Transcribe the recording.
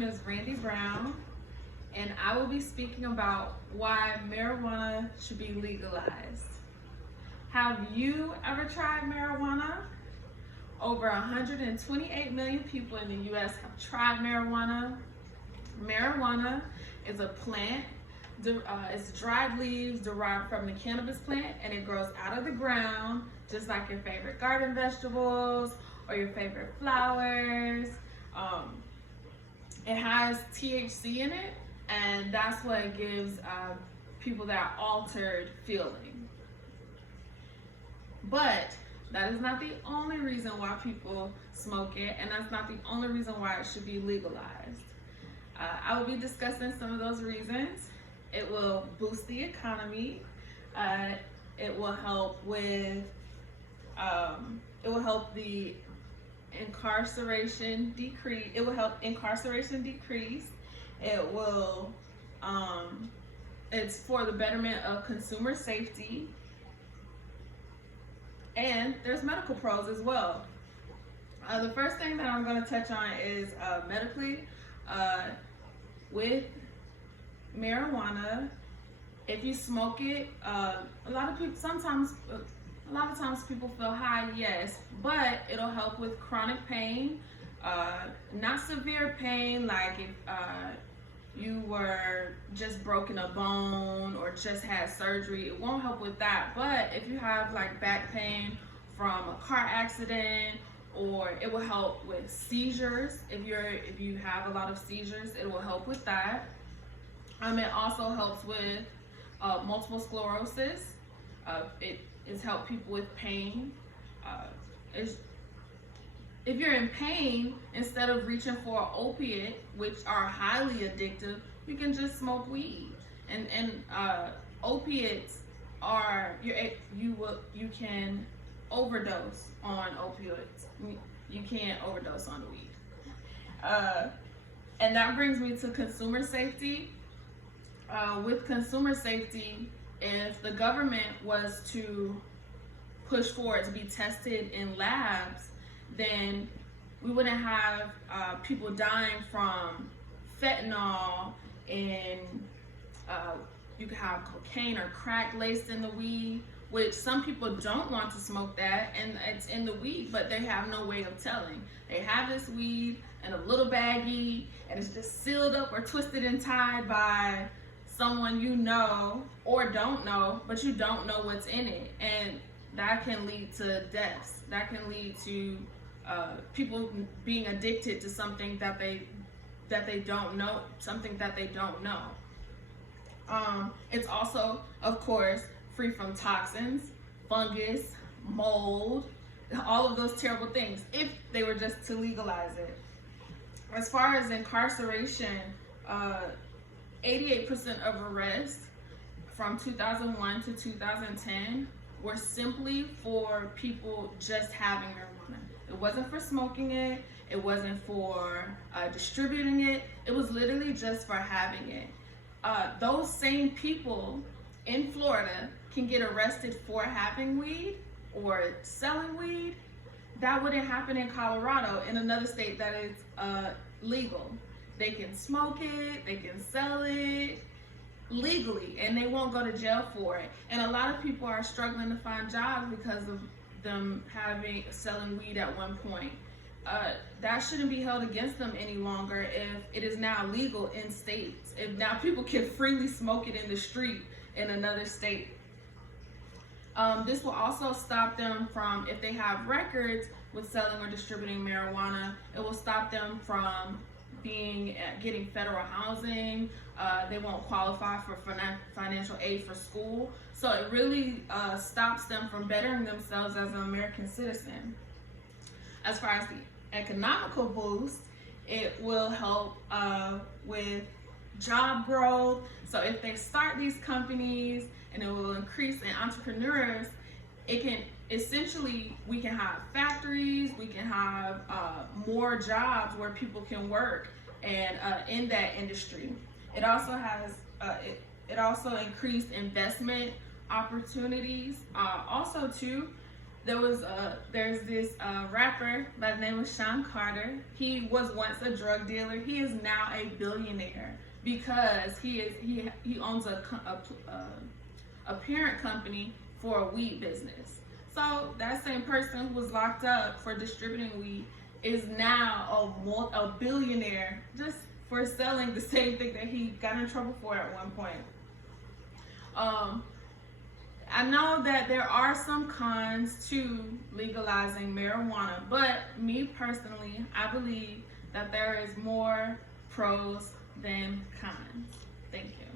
name is Randy Brown, and I will be speaking about why marijuana should be legalized. Have you ever tried marijuana? Over 128 million people in the U.S. have tried marijuana. Marijuana is a plant. It's dried leaves derived from the cannabis plant, and it grows out of the ground, just like your favorite garden vegetables or your favorite flowers. It has THC in it, and that's what gives people that altered feeling. But that is not the only reason why people smoke it, and that's not the only reason why it should be legalized. I will be discussing some of those reasons. It will boost the economy. It will help with, it will help the incarceration decrease. It will help incarceration decrease. It will, it's for the betterment of consumer safety. And there's medical pros as well. The first thing that I'm going to touch on is medically. With marijuana, if you smoke it, a lot of times people feel high, yes, but it'll help with chronic pain, not severe pain like if you were just broken a bone or just had surgery. It won't help with that. But if you have like back pain from a car accident, or it will help with seizures. If you have a lot of seizures, it will help with that. It also helps with multiple sclerosis. It has helped people with pain. If you're in pain, instead of reaching for an opiate, which are highly addictive, you can just smoke weed. And opiates are you can overdose on opioids. You can't overdose on weed. And that brings me to consumer safety. With consumer safety, if the government was to push for it to be tested in labs, then we wouldn't have people dying from fentanyl, and you could have cocaine or crack laced in the weed, which some people don't want to smoke that, and it's in the weed, but they have no way of telling. They have this weed in a little baggie, and it's just sealed up or twisted and tied by someone you know or don't know, but you don't know what's in it, and that can lead to deaths. That can lead to people being addicted to something that they don't know, It's also, of course, free from toxins, fungus, mold, all of those terrible things, if they were just to legalize it. As far as incarceration, 88% of arrests from 2001 to 2010 were simply for people just having marijuana. It wasn't for smoking it. It wasn't for distributing it. It was literally just for having it. Those same people in Florida can get arrested for having weed or selling weed. That wouldn't happen in Colorado, in another state that is legal. They can smoke it, they can sell it legally, and they won't go to jail for it. And a lot of people are struggling to find jobs because of them selling weed at one point. That shouldn't be held against them any longer if it is now legal in states. If now people can freely smoke it in the street in another state. This will also stop them from, if they have records with selling or distributing marijuana, it will stop them from getting federal housing. They won't qualify for financial aid for school. So it really stops them from bettering themselves as an American citizen. As far as the economical boost, it will help with job growth. So if they start these companies, and it will increase in entrepreneurs, it can essentially, we can have factories, we can have more jobs where people can work and in that industry. It also has it also increased investment opportunities. Also too, there's this rapper by the name of Sean Carter. He was once a drug dealer. He is now a billionaire because he owns a parent company for a weed business. So that same person who was locked up for distributing weed is now a billionaire just for selling the same thing that he got in trouble for at one point. I know that there are some cons to legalizing marijuana, but me personally, I believe that there is more pros than cons. Thank you.